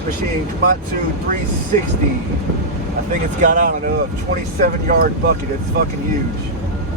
this machine, Komatsu 360. I think it's got, I don't know, a 27-yard bucket. It's fucking huge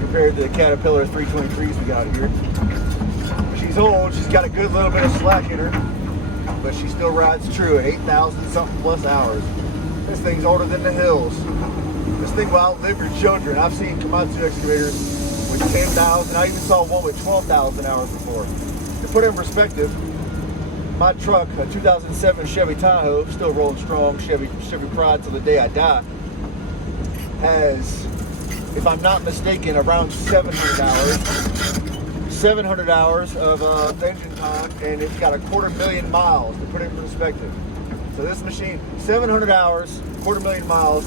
compared to the Caterpillar 323s we got here. She's old, she's got a good little bit of slack in her, but she still rides true at 8,000 something plus hours. This thing's older than the hills. This thing will outlive your children. I've seen Komatsu excavators with 10,000. I even saw one with 12,000 hours before. To put it in perspective, my truck, a 2007 Chevy Tahoe, still rolling strong, Chevy Pride till the day I die, has, if I'm not mistaken, around 700 hours of engine time, and it's got 250,000 miles, to put it in perspective. So this machine, 700 hours, 250,000 miles,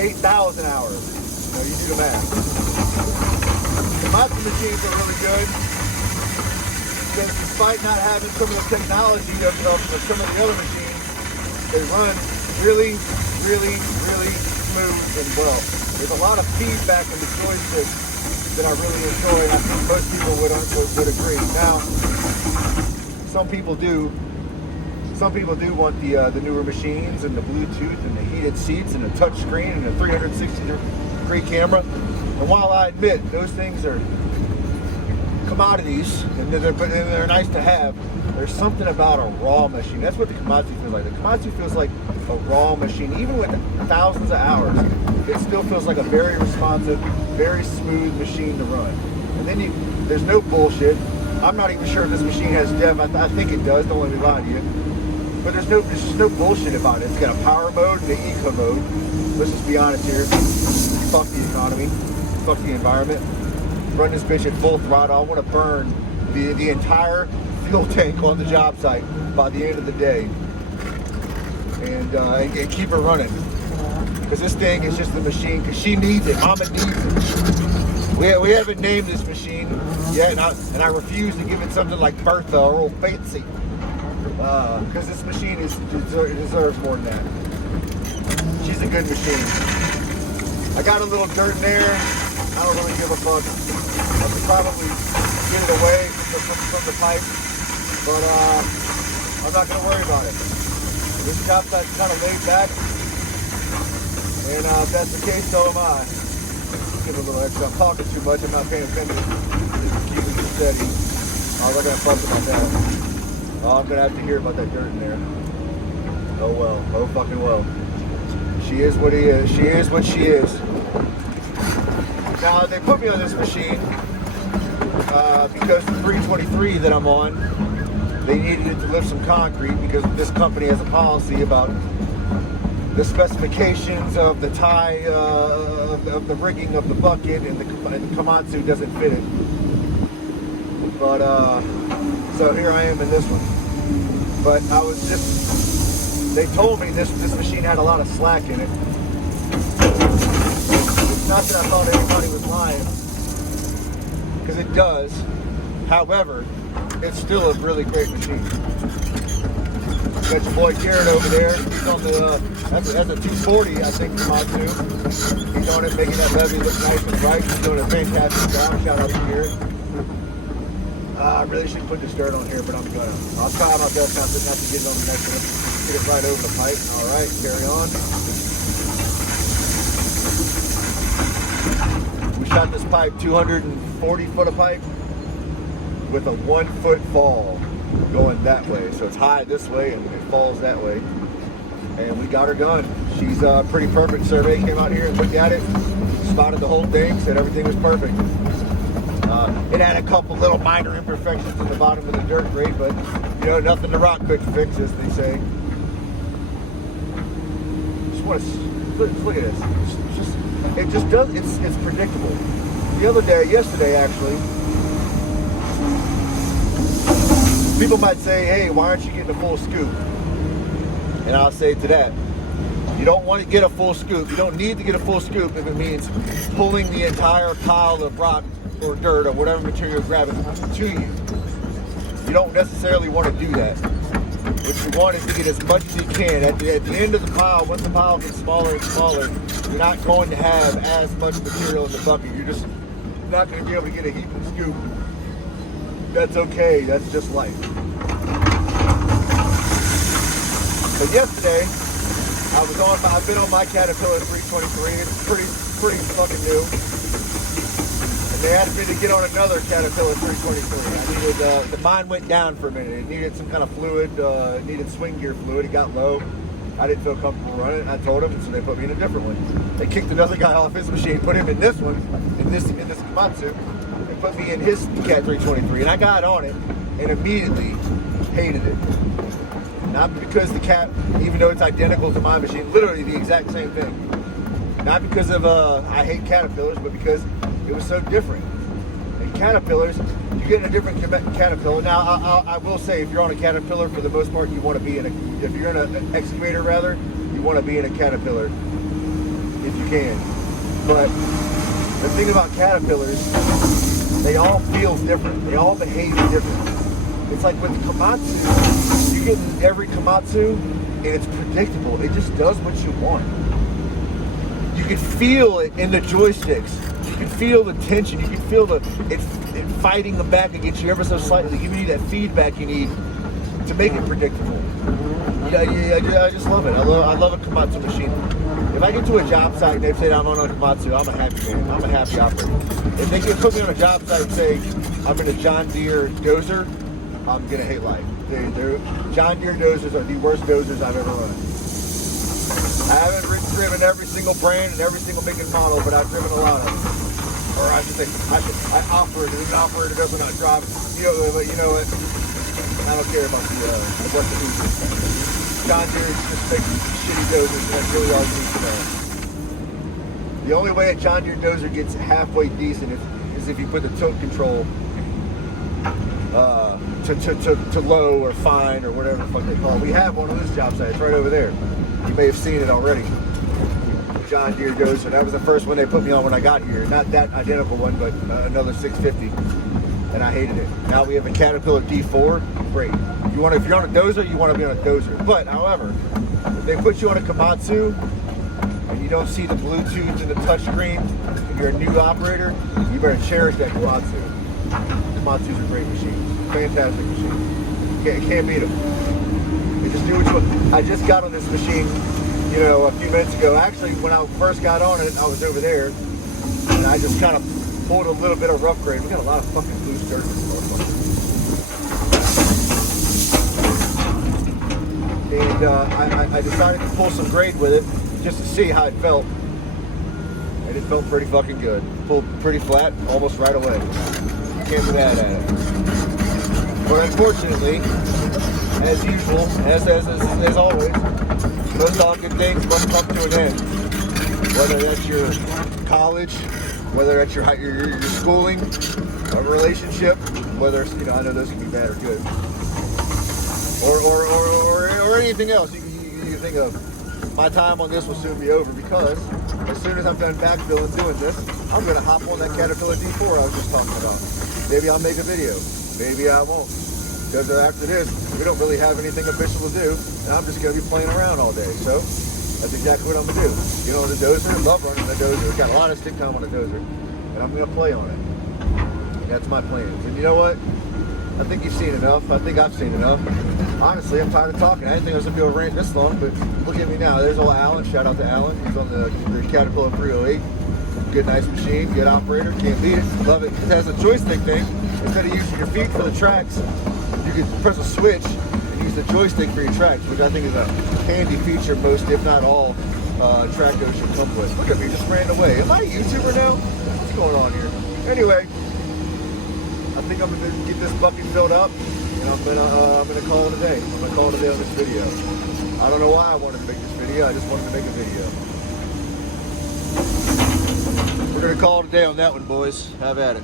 8,000 hours. Now you do the math. Komatsu machines are really good because despite not having some of the technology of some of the other machines, they run really, really, really smooth and well. There's a lot of feedback in the joystick that I really enjoy, and I think most people would agree. Now, some people do want the newer machines and the Bluetooth and the heated seats and the touch screen and the 360-degree camera. And while I admit those things are commodities and they're nice to have, there's something about a raw machine. That's what the Komatsu feels like. The Komatsu feels like a raw machine. Even with thousands of hours, it still feels like a very responsive, very smooth machine to run. And then there's no bullshit. I'm not even sure if this machine has dev. I think it does. Don't let me lie to you. But there's just no bullshit about it. It's got a power mode and an eco mode. Let's just be honest here. Fuck the economy. Fuck the environment. Run this bitch at full throttle. I want to burn the entire fuel tank on the job site by the end of the day. And keep her running. Because this thing is just the machine. Because she needs it. Mama needs it. We haven't named this machine yet. And I refuse to give it something like Bertha or Old Fancy. Because this machine deserves more than that. She's a good machine. I got a little dirt in there. I don't really give a fuck. I could probably get it away from the pipe, but I'm not going to worry about it. This job site's kind of laid back, and if that's the case, so am I. Give a little extra. I'm talking too much. I'm not paying attention. Just keeping it steady. Oh, they're going to fuck about that. Oh, I'm going to have to hear about that dirt in there. Oh well. Oh fucking well. She is what he is. She is what she is. Now, they put me on this machine because the 323 that I'm on, they needed it to lift some concrete because this company has a policy about the specifications of the tie, of the rigging of the bucket, and the Komatsu doesn't fit it. But, so here I am in this one. But they told me this machine had a lot of slack in it. It's not that I thought anybody was lying, because it does. However, it's still a really great machine. Got your boy Jared over there. He's on that's a 240, I think, Komatsu. He's on it, making that levy look nice and bright. He's doing a fantastic job. Shout out to Jared. I really should put this dirt on here, but I'm gonna. I'll try my best not to get it on the next one. Get it right over the pipe. All right, carry on. We shot this pipe 240 foot of pipe with a 1 foot fall going that way. So it's high this way and it falls that way. And we got her done. She's pretty perfect. Survey came out here and looked at it, spotted the whole thing, said everything was perfect. It had a couple little minor imperfections in the bottom of the dirt grate, but nothing the rock couldn't fix, as they say. Just want to look at this. It's predictable. Yesterday actually, people might say, hey, why aren't you getting a full scoop? And I'll say to that, you don't want to get a full scoop. You don't need to get a full scoop if it means pulling the entire pile of rock or dirt or whatever material you're grabbing to you. You don't necessarily want to do that. What you want is to get as much as you can. At the end of the pile, once the pile gets smaller and smaller, you're not going to have as much material in the bucket. You're just not going to be able to get a heaping scoop. That's okay. That's just life. But yesterday, I've been on my Caterpillar 323. It's pretty fucking new. And they asked me to get on another Caterpillar 323. Mine went down for a minute. It needed some kind of fluid. It needed swing gear fluid. It got low. I didn't feel comfortable running it. I told them, and so they put me in a different one. They kicked another guy off his machine, put him in this one, in this Komatsu, and put me in his Cat 323. And I got on it and immediately hated it. Not because the Cat, even though it's identical to my machine, literally the exact same thing. Not because of I hate Caterpillars, but because it was so different. And Caterpillars, you get in a different Caterpillar. Now, I will say, if you're on a Caterpillar, for the most part, you want to be in if you're in an Excavator, rather, you want to be in a Caterpillar, if you can. But the thing about Caterpillars, they all feel different. They all behave different. It's like with the Komatsu, you get in every Komatsu, and it's predictable. It just does what you want. You can feel it in the joysticks. You can feel the tension. You can feel it fighting the back against you ever so slightly, giving you that feedback you need to make it predictable. Yeah, I just love it. I love a Komatsu machine. If I get to a job site and they say I'm on a Komatsu, I'm a happy man. I'm a happy operator. If they can put me on a job site and say I'm in a John Deere dozer, I'm gonna hate life. John Deere dozers are the worst dozers I've ever run. I haven't driven every single brand and every single make and model, but I've driven a lot of them. Or I should say, I operated. An operator does not drive. You know what? I don't care about what the news is. John Deere just makes shitty dozers, and that's really all you need to know. The only way a John Deere dozer gets halfway decent is if you put the tilt control to low or fine or whatever the fuck they call it. We have one on this job site. It's right over there. You may have seen it already. The John Deere dozer. That was the first one they put me on when I got here. Not that identical one, but another 650. And I hated it. Now we have a Caterpillar D4. Great. If you're on a dozer, you want to be on a dozer. But, however, if they put you on a Komatsu and you don't see the Bluetooth and the touchscreen, and you're a new operator, you better cherish that Komatsu. Komatsus are great machines. Fantastic machines. Can't beat them. They just do what you want. I just got on this machine, a few minutes ago. Actually, when I first got on it, I was over there, and I just kind of pulled a little bit of rough grade. We got a lot of fucking loose dirt in this motherfucker. And I decided to pull some grade with it just to see how it felt. And it felt pretty fucking good. Pulled pretty flat almost right away. Can't be mad at it. But unfortunately, as usual, as always, most all good things must come to an end. Whether that's your college, whether that's your schooling, a relationship, whether it's, I know those can be bad or good, or anything else you can think of. My time on this will soon be over because as soon as I'm done backfilling doing this, I'm gonna hop on that Caterpillar D4 I was just talking about. Maybe I'll make a video. Maybe I won't. Because after this, we don't really have anything official to do, and I'm just gonna be playing around all day. So that's exactly what I'm gonna do. Get on the dozer, love running the dozer. Got a lot of stick time on the dozer, and I'm gonna play on it. That's my plans. And you know what? I think you've seen enough. I think I've seen enough. Honestly, I'm tired of talking. I didn't think I was gonna be able to rant this long, but look at me now. There's old Alan. Shout out to Alan. He's on the Caterpillar 308. Good, nice machine. Good operator. Can't beat it. Love it. It has a joystick thing. Instead of using your feet for the tracks, you can press a switch and use the joystick for your tracks, which I think is a handy feature most, if not all, tractors should come with. Look at me, just ran away. Am I a YouTuber now? What's going on here? Anyway, I think I'm gonna get this bucket filled up, and I'm gonna call it a day. I'm gonna call it a day on this video. I don't know why I wanted to make this video. I just wanted to make a video. We're gonna call it a day on that one, boys. Have at it.